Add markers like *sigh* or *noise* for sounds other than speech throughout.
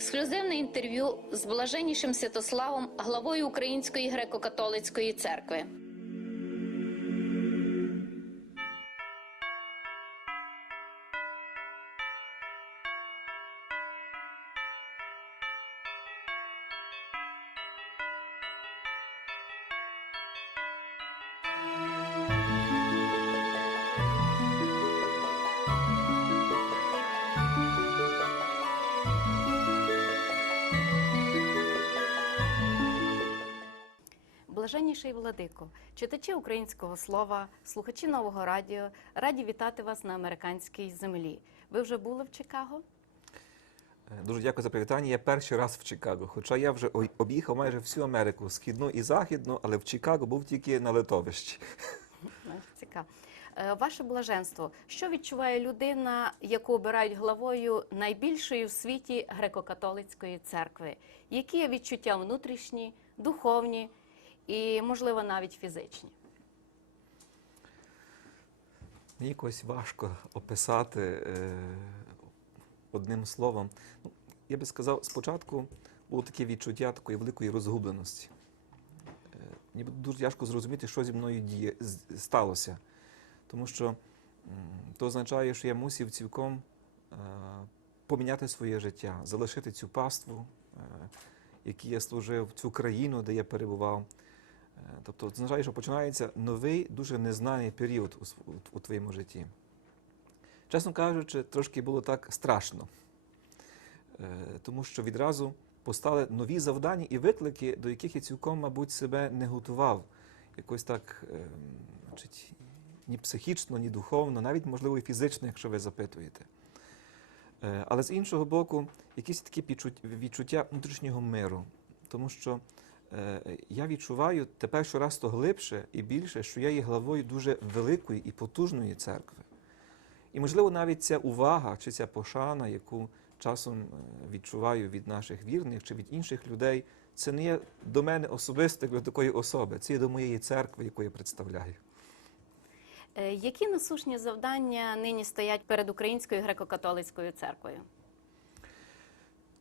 Ексклюзивне інтерв'ю з блаженнішим Святославом, главою Української греко-католицької церкви. Блаженніший владико, читачі українського слова, слухачі нового радіо, раді вітати вас на американській землі. Ви вже були в Чикаго? Е, Дуже дякую за привітання. Я перший раз в Чикаго. Хоча я вже об'їхав майже всю Америку, східну і західну, але в Чикаго був тільки на литовищі. Цікаво. Е, Ваше блаженство, що відчуває людина, яку обирають главою найбільшої в світі греко-католицької церкви? Які є відчуття внутрішні, духовні і, можливо, навіть фізичні? Якось важко описати е, одним словом. Ну, я би сказав, спочатку було таке відчуття такої великої розгубленості. Е, мені дуже тяжко зрозуміти, що зі мною діє, сталося. Тому що то означає, що я мусив цілком е, поміняти своє життя, залишити цю паству, е, якій я служив, цю країну, де я перебував. Тобто, це означає, що починається новий, дуже незнаний період у, у- твоєму житті. Чесно кажучи, трошки було так страшно, Е, тому що відразу постали нові завдання і виклики, до яких я цілком, мабуть, себе не готував. Якось так, е, значить, ні психічно, ні духовно, навіть, можливо, і фізично, якщо ви запитуєте. Е, Але з іншого боку, якісь такі відчуття внутрішнього миру, тому що я відчуваю тепер щораз то глибше і більше, що я є главою дуже великої і потужної церкви. І, можливо, навіть ця увага чи ця пошана, яку часом е, відчуваю від наших вірних чи від інших людей, це не є до мене особисто як до такої особи, це є до моєї церкви, яку я представляю. Е, Які насушні завдання нині стоять перед Українською греко-католицькою церквою?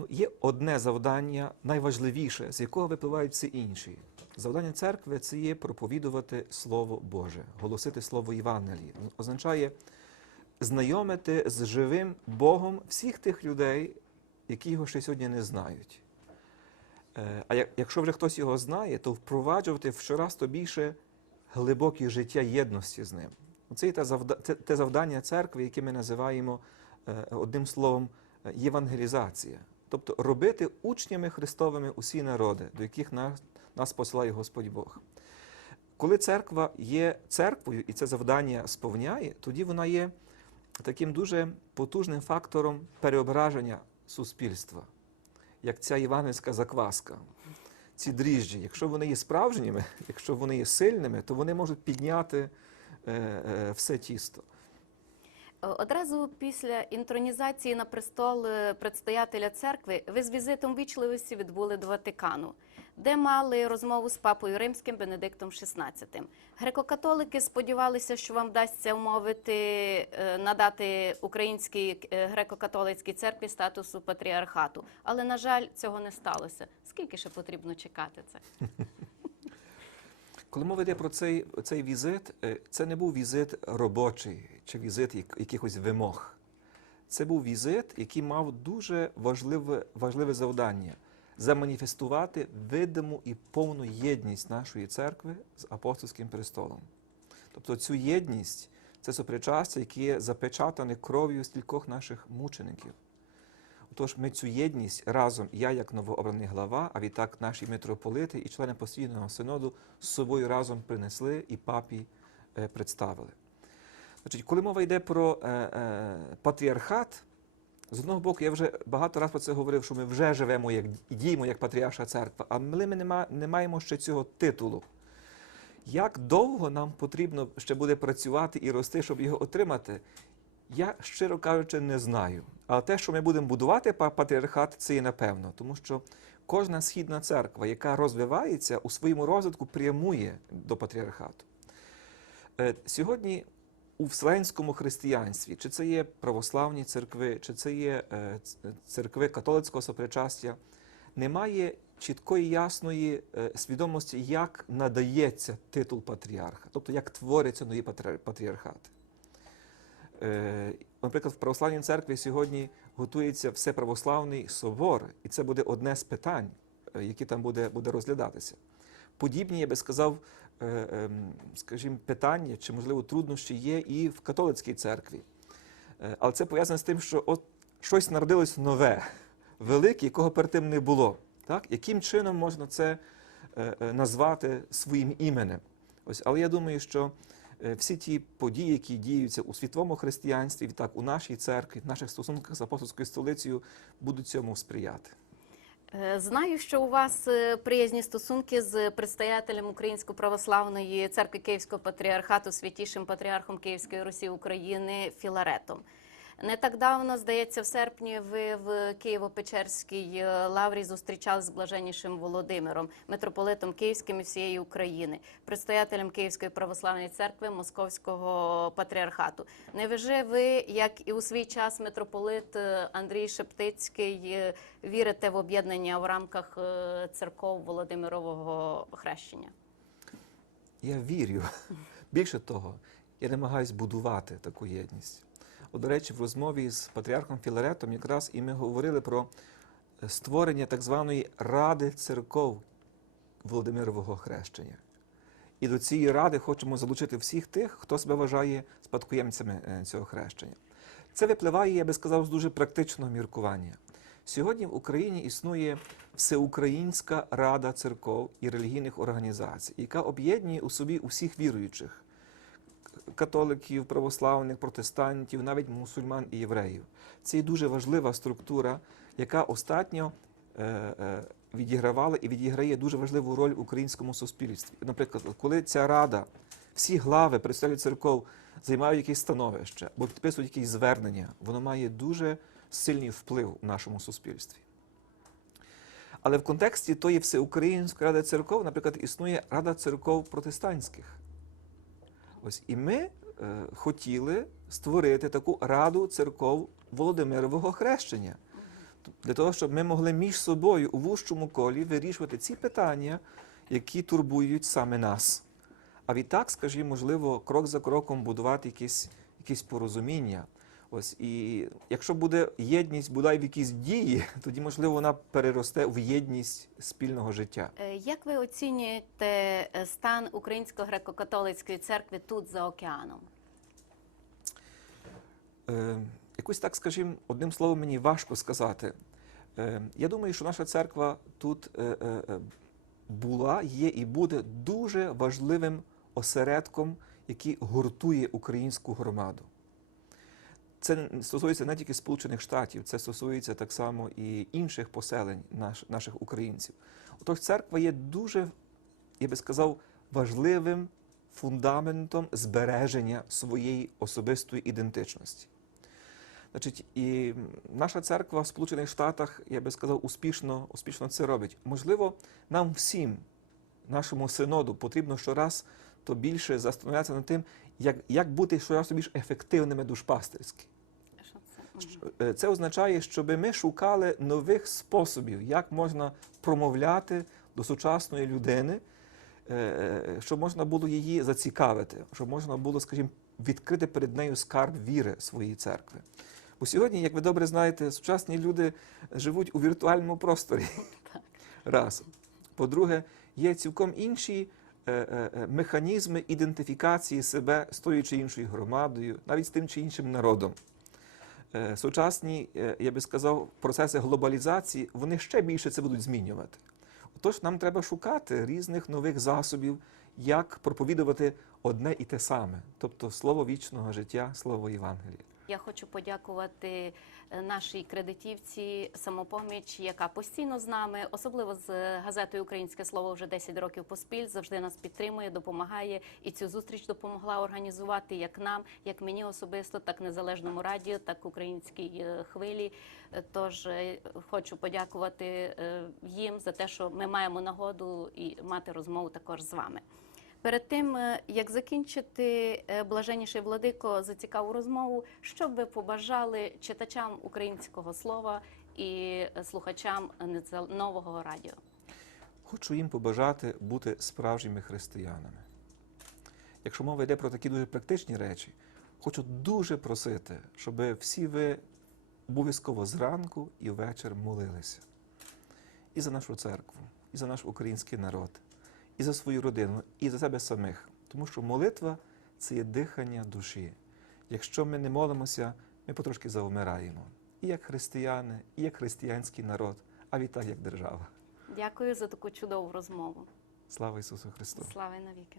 Ну, є одне завдання найважливіше, з якого випливають всі інші. Завдання церкви це є проповідувати Слово Боже, голосити Слово Євангелії. Означає знайомити з живим Богом всіх тих людей, які його ще сьогодні не знають. Е, А якщо вже хтось його знає, то впроваджувати щораз то більше глибоке життя єдності з ним. Це є те завдання церкви, яке ми називаємо е, одним словом е, євангелізація. Тобто робити учнями Христовими усі народи, до яких нас, нас посилає Господь Бог. Коли церква є церквою і це завдання сповняє, тоді вона є таким дуже потужним фактором переображення суспільства, як ця євангельська закваска. Ці дріжджі, якщо вони є справжніми, якщо вони є сильними, то вони можуть підняти е, е, все тісто. Е, Одразу після інтронізації на престол предстоятеля церкви ви з візитом вічливості відбули до Ватикану, де мали розмову з папою римським Бенедиктом XVI. Греко-католики сподівалися, що вам вдасться умовити е, надати українській е, греко-католицькій церкві статусу патріархату. Але на жаль, цього не сталося. Скільки ще потрібно чекати це? *laughs* Коли мова йде про цей, цей візит, е, це не був візит робочий чи візит якихось вимог. Це був візит, який мав дуже важливе, важливе завдання заманіфестувати видиму і повну єдність нашої церкви з апостольським престолом. Тобто цю єдність це сопричастя, яке запечатане кров'ю стількох наших мучеників. Отож, ми цю єдність разом, я як новообраний глава, а відтак наші митрополити і члени постійного синоду з собою разом принесли і папі е, представили. Значить, коли мова йде про е, е, патріархат, з одного боку, я вже багато разів про це говорив, що ми вже живемо як і діємо як патріарша церква, а ми не маємо ще цього титулу. Як довго нам потрібно ще буде працювати і рости, щоб його отримати, я, щиро кажучи, не знаю. Але те, що ми будемо будувати патріархат, це є напевно, тому що кожна східна церква, яка розвивається, у своєму розвитку прямує до патріархату. Е, Сьогодні у вселенському християнстві, чи це є православні церкви, чи це є е, церкви католицького сопричастя, немає чіткої ясної е, свідомості, як надається титул патріарха, тобто як творяться нові патріархати. Е, Наприклад, в православній церкві сьогодні готується всеправославний собор, і це буде одне з питань, е, які там буде, буде розглядатися. Подібні, я би сказав, е, ем, скажімо, питання чи, можливо, труднощі є і в католицькій церкві. Але це пов'язане з тим, що от щось народилось нове, велике, якого перед тим не було. Так? Яким чином можна це назвати своїм іменем? Ось, але я думаю, що всі ті події, які діються у світовому християнстві, так, у нашій церкві, в наших стосунках з апостольською столицею, будуть цьому сприяти. Е, Знаю, що у вас е, приязні стосунки з предстоятелем Української православної церкви Київського патріархату, святішим патріархом Київської Русі України Філаретом. Не так давно, здається, в серпні ви в Києво-Печерській е, лаврі зустрічались з блаженнішим Володимиром, митрополитом Київським і всієї України, предстоятелем Київської православної церкви Московського патріархату. Не вже ви, як і у свій час митрополит е, Андрій Шептицький, е, вірите в об'єднання в рамках церков Володимирового хрещення? Я вірю. Більше того, я намагаюсь будувати таку єдність. От, до речі, в розмові з патріархом Філаретом якраз і ми говорили про е, створення так званої Ради церков Володимирового хрещення. І до цієї ради хочемо залучити всіх тих, хто себе вважає спадкоємцями е, цього хрещення. Це випливає, я би сказав, з дуже практичного міркування. Сьогодні в Україні існує Всеукраїнська Рада церков і релігійних організацій, яка об'єднує у собі усіх віруючих католиків, православних, протестантів, навіть мусульман і євреїв. Це є дуже важлива структура, яка остатньо е, е, відігравала і відіграє дуже важливу роль в українському суспільстві. Наприклад, коли ця рада, всі глави представників церков займають якесь становище або підписують якісь звернення, воно має дуже сильний вплив в нашому суспільстві. Але в контексті тої всеукраїнської ради церков, наприклад, існує Рада церков протестантських. Ось і ми е, хотіли створити таку раду церков Володимирового хрещення. Для того, щоб ми могли між собою у вужчому колі вирішувати ці питання, які турбують саме нас. А відтак, скажімо, можливо, крок за кроком будувати якісь, якісь порозуміння. Ось і якщо буде єдність бодай в якісь дії, *laughs* тоді можливо вона переросте в єдність спільного життя. Е, Як ви оцінюєте е, стан Української греко-католицької церкви тут за океаном? Е, якось так, скажімо, одним словом, мені важко сказати. Е, я думаю, що наша церква тут е, е, е, була, є і буде дуже важливим осередком, який гуртує українську громаду. Це стосується не тільки Сполучених Штатів, це стосується так само і інших поселень наш, наших українців. Отож, церква є дуже, я би сказав, важливим фундаментом збереження своєї особистої ідентичності. Значить, і наша церква в Сполучених Штатах, я би сказав, успішно, успішно це робить. Можливо, нам всім, нашому синоду, потрібно щораз то більше застановлятися над тим, як, як бути щораз більш ефективними душпастерськи. Це? Е, Це означає, щоб ми шукали нових способів, як можна промовляти до сучасної людини, е, щоб можна було її зацікавити, щоб можна було, скажімо, відкрити перед нею скарб віри своєї церкви. Бо сьогодні, як ви добре знаєте, сучасні люди живуть у віртуальному просторі. Раз. По-друге, є цілком інші механізми ідентифікації себе з тою чи іншою громадою, навіть з тим чи іншим народом. Е, Сучасні, е, я би сказав, процеси глобалізації, вони ще більше це будуть змінювати. Отож, нам треба шукати різних нових засобів, як проповідувати одне і те саме, тобто слово вічного життя, слово Євангелія. Я хочу подякувати е, нашій кредитівці самопоміч, яка постійно з нами, особливо з газетою Українське слово вже 10 років поспіль, завжди нас підтримує, допомагає. І цю зустріч допомогла організувати як нам, як мені особисто, так незалежному радіо, так українській е, хвилі. Е, Тож хочу подякувати їм за те, що ми маємо нагоду і мати розмову також з вами. Перед тим, е, як закінчити, е, блаженніший владико, за цікаву розмову, що б ви побажали читачам українського слова і е, слухачам нового радіо? Хочу їм побажати бути справжніми християнами. Якщо мова йде про такі дуже практичні речі, хочу дуже просити, щоб всі ви обов'язково зранку і ввечері молилися. І за нашу церкву, і за наш український народ, і за свою родину, і за себе самих. Тому що молитва це є дихання душі. Якщо ми не молимося, ми потрошки завмираємо. І як християни, і як християнський народ, а відтак як держава. Дякую за таку чудову розмову. Слава Ісусу Христу! Слава навіки.